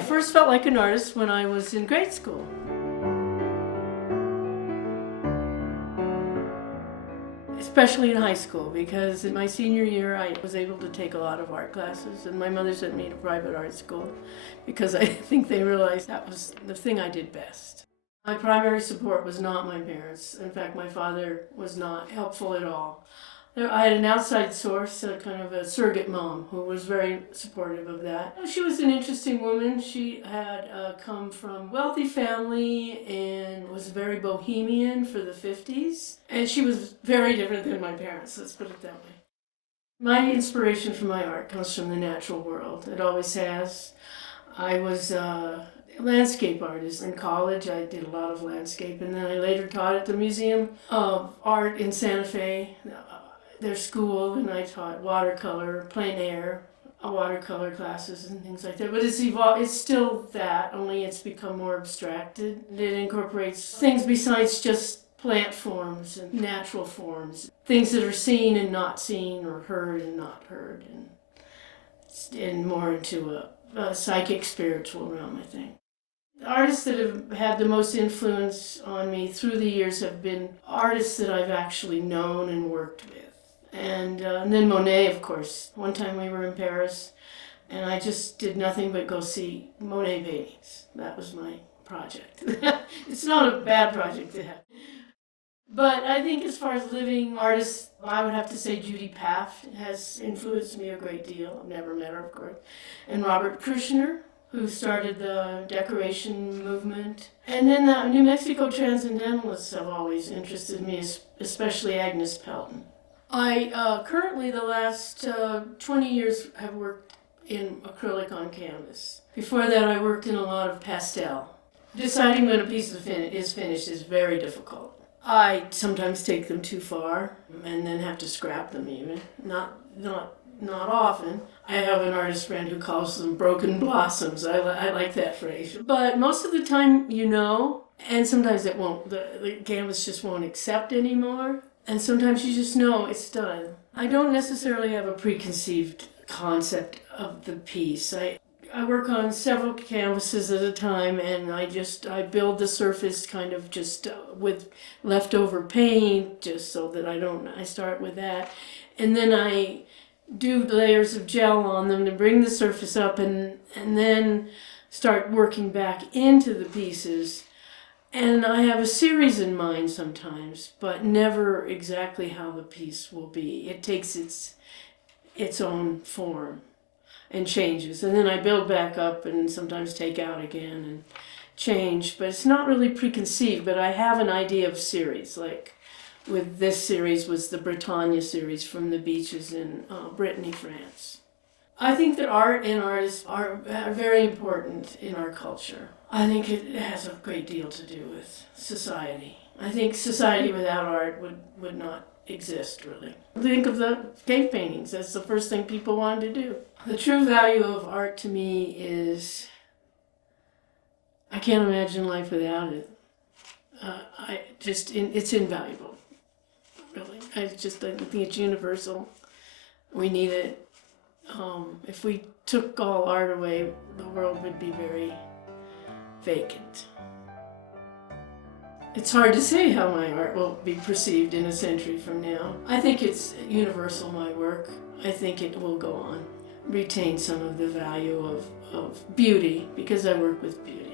I first felt like an artist when I was in grade school. Especially in high school, because in my senior year I was able to take a lot of art classes, and my mother sent me to private art school because I think they realized that was the thing I did best. My primary support was not my parents. In fact, my father was not helpful at all. I had an outside source, a kind of a surrogate mom, who was very supportive of that. She was an interesting woman. She had come from a wealthy family and was very bohemian for the 50s. And she was very different than my parents, let's put it that way. My inspiration for my art comes from the natural world. It always has. I was a landscape artist in college. I did a lot of landscape, and then I later taught at the Museum of Art in Santa Fe, their school, and I taught watercolor, plein air, watercolor classes and things like that. But it's evolved. It's still that, only it's become more abstracted. It incorporates things besides just plant forms and natural forms, things that are seen and not seen, or heard and not heard, and more into a psychic, spiritual realm, I think. The artists that have had the most influence on me through the years have been artists that I've actually known and worked with. And then Monet, of course. One time we were in Paris, and I just did nothing but go see Monet paintings. That was my project. It's not a bad project to have. But I think as far as living artists, I would have to say Judy Paff has influenced me a great deal. I've never met her, of course. And Robert Kirshner, who started the decoration movement. And then the New Mexico Transcendentalists have always interested me, especially Agnes Pelton. I currently, the last 20 years, have worked in acrylic on canvas. Before that, I worked in a lot of pastel. Deciding when a piece is finished is very difficult. I sometimes take them too far and then have to scrap them even. Not often. I have an artist friend who calls them broken blossoms. I like that phrase. But most of the time, and sometimes it won't. The canvas just won't accept anymore. And sometimes you just know it's done. I don't necessarily have a preconceived concept of the piece. I work on several canvases at a time, and I build the surface kind of just with leftover paint, just so that I start with that. And then I do layers of gel on them to bring the surface up, and then start working back into the pieces. And I have a series in mind sometimes, but never exactly how the piece will be. It takes its own form and changes. And then I build back up and sometimes take out again and change. But it's not really preconceived, but I have an idea of series. Like with this series was the Bretagne series from the beaches in Brittany, France. I think that art and artists are very important in our culture. I think it has a great deal to do with society. I think society without art would not exist, really. Think of the cave paintings. That's the first thing people wanted to do. The true value of art to me is, I can't imagine life without it. It's invaluable, really. I think it's universal. We need it. If we took all art away, the world would be very vacant. It's hard to say how my art will be perceived in a century from now. I think it's universal, my work. I think it will go on, retain some of the value of beauty, because I work with beauty.